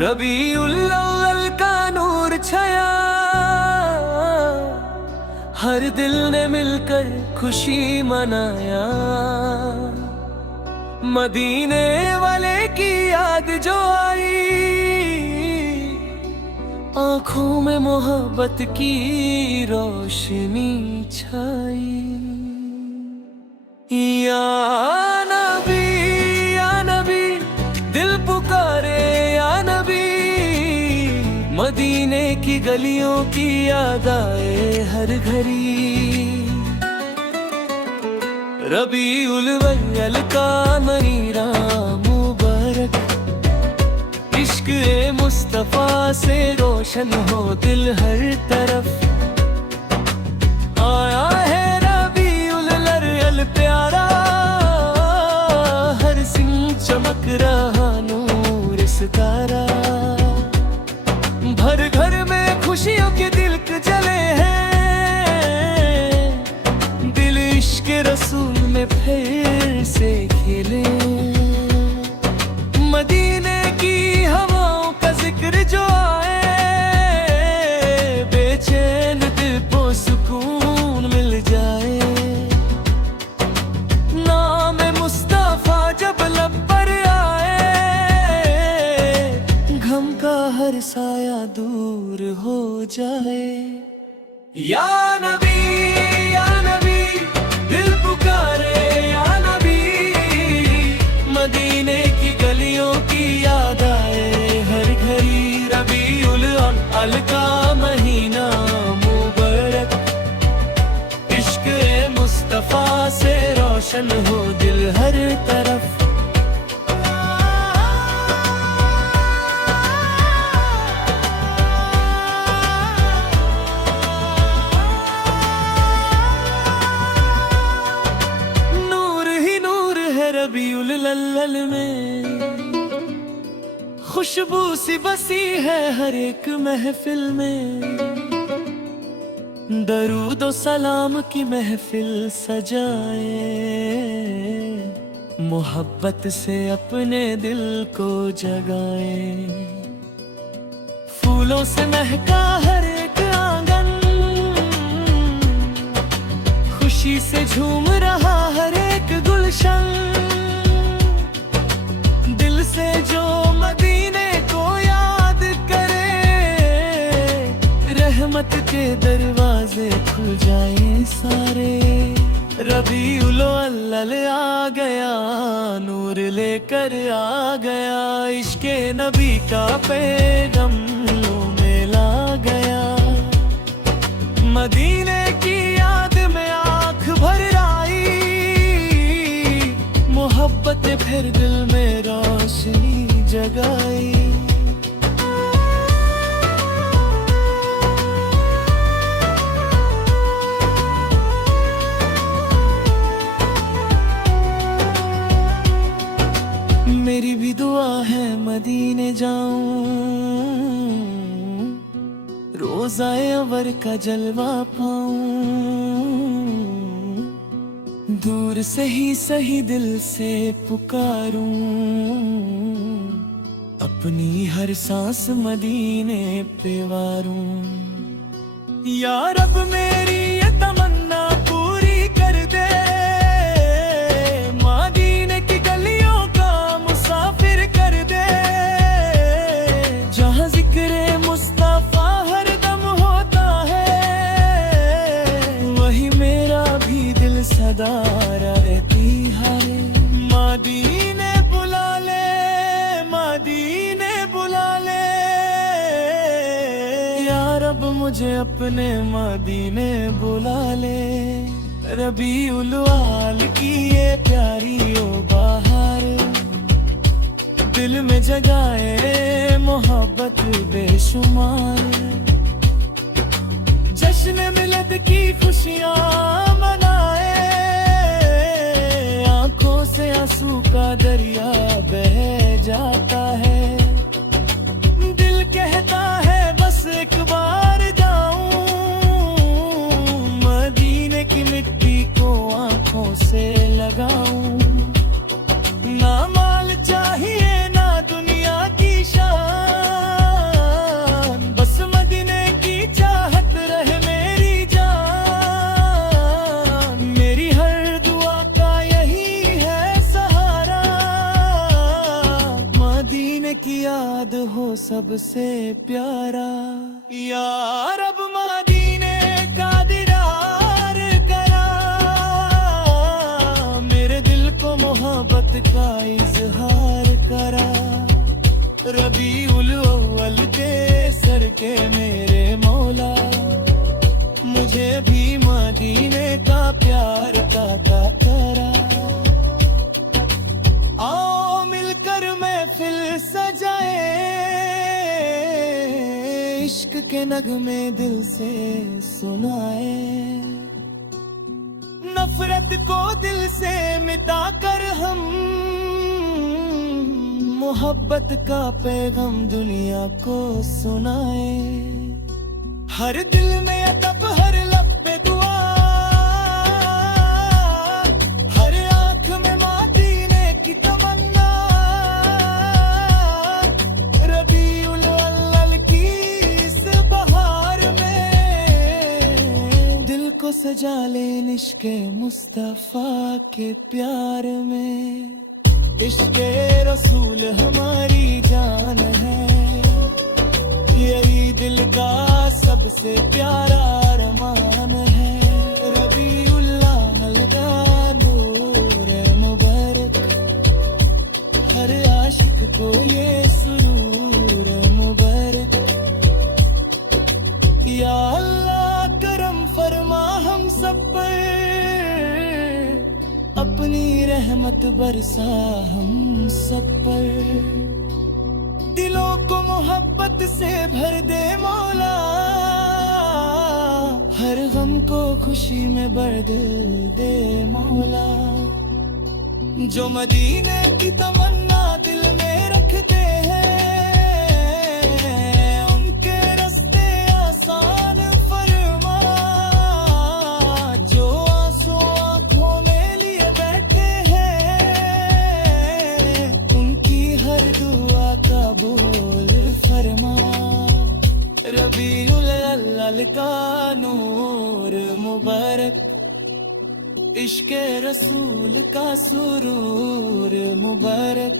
रबीउल अव्वल का नूर छाया, हर दिल ने मिलकर खुशी मनाया। मदीने वाले की याद जो आई, आंखों में मोहब्बत की रोशनी छाई। या नबी दिल पुकारे या नबी, मदीने की गलियों की याद आए हर घड़ी। रबीउल अव्वल का महीना मुबारक, इश्क ए मुस्तफा से रोशन हो दिल हर तरफ। आया है रबीउल अव्वल प्यारा, हर सिंह चमक रहा नूर सितारा। भर घर में खुशियों के दिलक जले हैं, दिल इश्क रसूल में फिर से खिले। मदीने की हवाओं का जिक्र जो आए, बेचैन दिल को सुकून मिल जाए। नाम मुस्तफा जब लब पर आए, गम का हर साया दूर हो जाए। या नबी दिल पुकारे या नबी, मदीने की गलियों की याद आए हर घड़ी। रबीउल अव्वल का महीना मुबारक, इश्क ए मुस्तफा से रोशन हो दिल हर तरफ। रबीउल अव्वल में खुशबू सी बसी है हर एक महफिल में, दरूद और सलाम की महफिल सजाए। मोहब्बत से अपने दिल को जगाए, फूलों से महका हर एक आंगन, खुशी से झूम रहा हर एक गुलशन। दिल से जो मदीने को याद करे, रहमत के दरवाजे खुल जाए सारे। रबीउल अव्वल आ गया, नूर लेकर आ गया, इश्क़े नबी का पैगम में ला गया। मदीने की याद में आँख भर आई, मोहब्बत फिर दिल में रोशनी जगाई। मेरी भी दुआ है मदीने जाऊं, रोज़ाए अवर का जलवा पाऊं। दूर से ही सही दिल से पुकारूं, अपनी हर सांस मदीने पे वारूं। या रब मेरी ये तमन्ना पूरी कर दे, मदीने की गलियों का मुसाफिर कर दे। जहाँ जिक्र मुस्तफा हर दम होता है, वही मेरा भी दिल सदा रहती है। मदीने बुला ले, मदीने बुला ले, या रब मुझे अपने मदीने बुला ले। रबीउल अव्वल की ये प्यारी ओ बहार, दिल में जगाए मोहब्बत बेशुमार। जश्न मिलत की खुशियाँ मनाए, आंखों से आंसू का दरिया बह जाता है। दिल कहता है बस एक बार जाऊं, मदीने की मिट्टी को आंखों से लगाऊं। ना माल चाहिए ना दुनिया की शान, मदीने की याद हो सबसे प्यारा। यार अब मदीने का दीदार करा, मेरे दिल को मोहब्बत का इजहार करा। रबीउल अव्वल के सर के मेरे मौला, मुझे भी मदीने का प्यार का करा। आओ मिलकर महफिल सजाए, इश्क के नगमे दिल से सुनाए। नफरत को दिल से मिटाकर हम मोहब्बत का पैगाम दुनिया को सुनाए। हर दिल में अदब, हर लब पे दुआ, हर आंख में मदीने की तमन्ना। रबीउल अव्वल की इस बहार में दिल को सजा ले इश्क़े मुस्तफा के प्यार में। इश्क़े रसूल हमारी जान है, यही दिल का सबसे प्यारा अरमान है। रबीउल अव्वल का नूर मुबारक, हर आशिक को ये सुरूर मुबारक। या अल्लाह करम फरमा हम सब पर, अपनी रहमत बरसा हम सब पर। दिलों को मोहब्बत से भर दे मौला, हर गम को खुशी में बदल दे मौला। जो मदीने की तमन्ना दिल में रखते हैं, उनके रास्ते आसान फरमा। जो आंसू आंखों में लिए बैठे हैं, उनकी हर दुआ कबूल फरमा। रबीउल अव्वल का नूर मुबारक, इश्क़े रसूल का सुरूर मुबारक।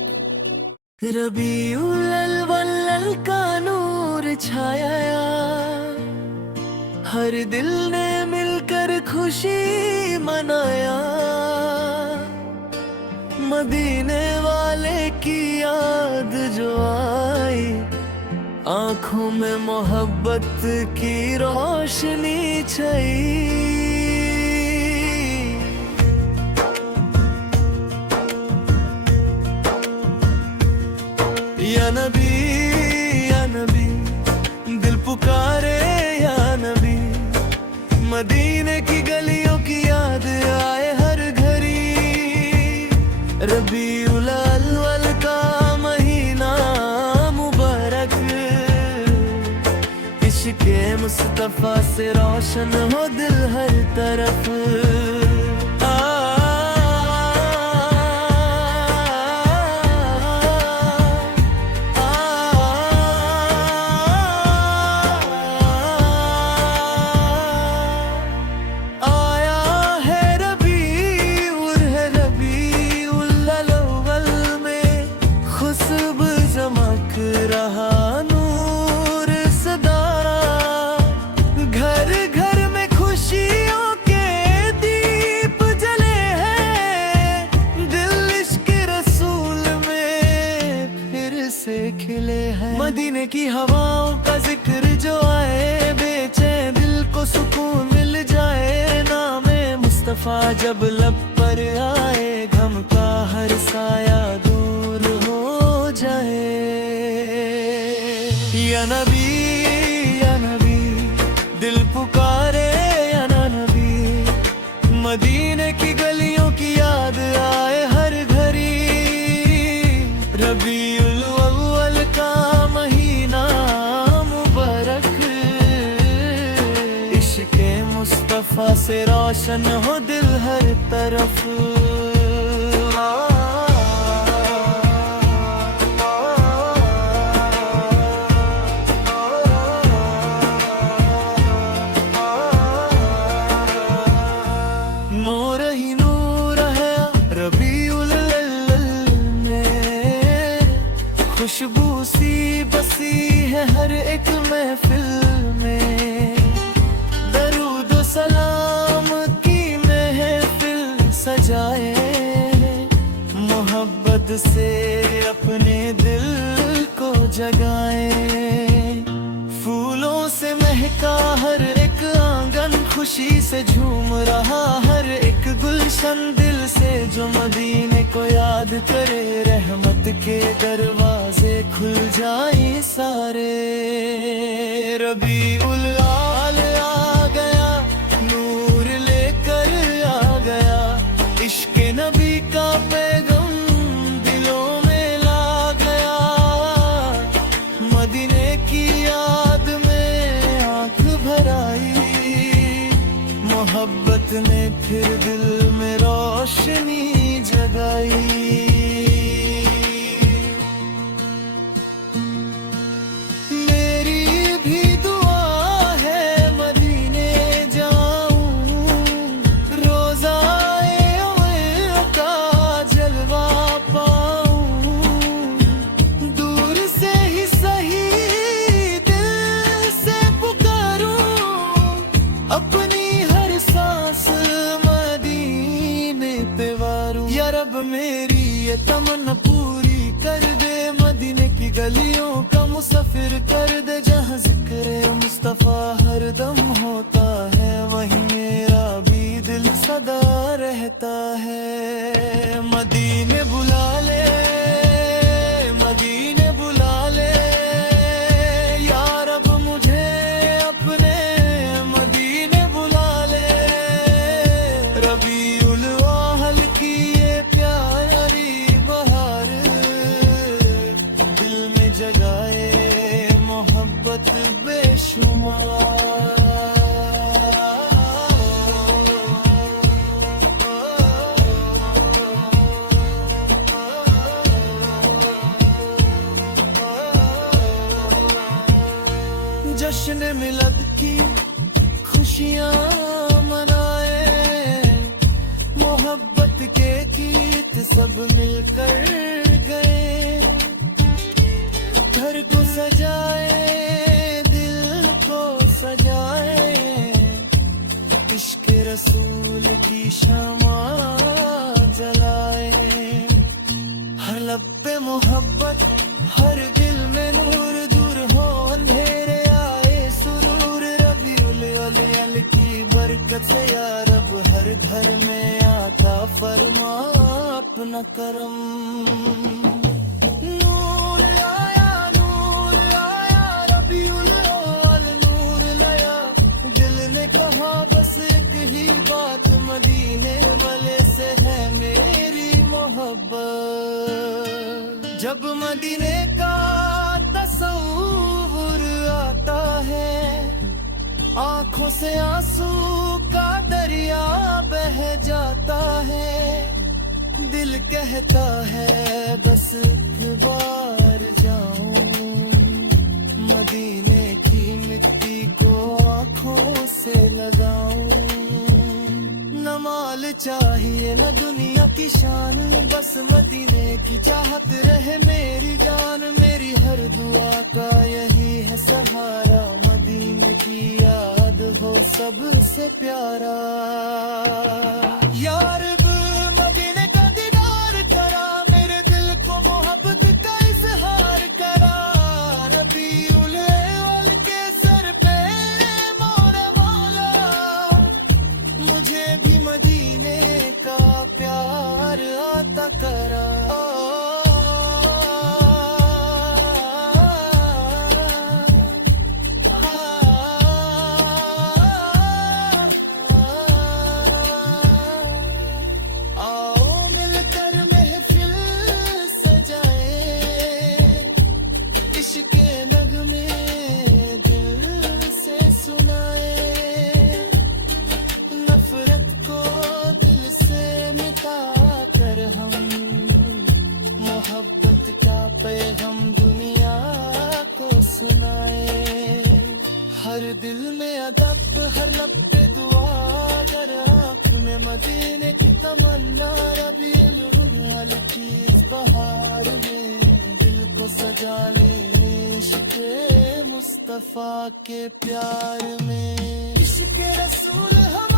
रबीउल अव्वल का नूर छाया, हर दिल ने मिलकर खुशी मनाया। मदीने वाले की याद जो आई, आंखों में मोहब्बत की रोशनी छाई। या नबी दिल पुकारे या नबी। मदीने की गलियों की याद आए हर घड़ी। रबीउल अव्वल का महीना मुबारक, इश्क़े मुस्तफा से रोशन हो दिल हर तरफ। मदीने की हवाओं का जिक्र जो आए, बेचैन दिल को सुकून मिल जाए। नामे मुस्तफा जब लब पर आए, गम का हर साया दूर हो जाए। या नबी दिल पुकारे या नबी। मदीने की गलियों की याद आए हर घड़ी। रबीउल अव्वल का महीना मुबारक, इश्क़े मुस्तफा से रोशन हो दिल हर तरफ। नूर ही नूर है रबीउल अव्वल में, खुशबू सी बसी है हर एक महफिल में, दरूद सलाम की महफिल सजाए, मोहब्बत से अपने दिल को जगाए। फूलों से महका हर एक आंगन, खुशी से झूम रहा हर एक गुलशन, दिल से जो मदीने को याद करे, रहमत के दरवाजे खुल जाए सारे। रबीउल आल आ गया, नूर लेकर आ गया, इश्क नबी का पैगाम दिलों में ला गया। मदीने की याद में आंख भर आई, मोहब्बत ने फिर दिल में रोशनी जगाई। मेरी भी दुआ है मदीने जाऊं, रोज़ाए का जलवा पाऊं, दूर से ही सही दिल से पुकारूं, अपनी हर सांस मदीने पे वारूं। या रब मेरी ये तमन्ना पूरी कर दे, मदीने की गलियों का मुसाफिर कर दे, जहाँ जिक्र मुस्तफा हर दम होता है, वहीं मेरा भी दिल सदा रहता है। मदीने बुला ले, मदीने बुला ले, या रब मुझे अपने मदीने बुला ले। रबीउल अव्वल की ये प्यारी बहार, दिल में जगाए मोहब्बत बेशुमार। जश्न मिलाद की खुशियाँ मनाए, मोहब्बत के गीत सब मिलकर गए, घर को सजाए दिल को सजाए, इश्क रसूल की शमा जलाए। हर लब पे मोहब्बत, हर दिल में नूर, दूर हो अंधेरे आए सुरूर। रबीउल अव्वल की बरकत से या रब हर घर में आता फरमा अपना करम। नूर आया रबीउल अव्वल नूर लाया, दिल ने कहा बस एक ही बात, मदीने वाले से है मेरी मोहब्बत। जब मदीने का तस्वुर आता है, आंखों से आंसू का दरिया बह जाता है, दिल कहता है बस एक बार जाऊं, मदीने की मिट्टी को आंखों से लगाऊं। न माल चाहिए न दुनिया की शान, बस मदीने की चाहत रहे मेरी जान। मेरी हर दुआ का यही है सहारा, मदीने की याद हो सबसे प्यारा। यार मदीने का दीदार करा, मेरे दिल को मोहब्बत का इजहार करा। रबीउल अव्वल के सर पे मोरा मौला, मुझे भी मदीने का प्यार आता करा। आओ मिलकर महफिल सजाए, इश्क नगमे दिल से सुनाए, नफरत को दिल से मिटा कर हम मोहब्बत का पैगाम दुनिया को सुनाए। हर दिल में अदब, हर लब पे दुआ, हर आँख में मदीने की तमन्ना। रबीउल अव्वल की इस बहार में दिल को सजा मुस्तफा के प्यार में इश्क रसूल हम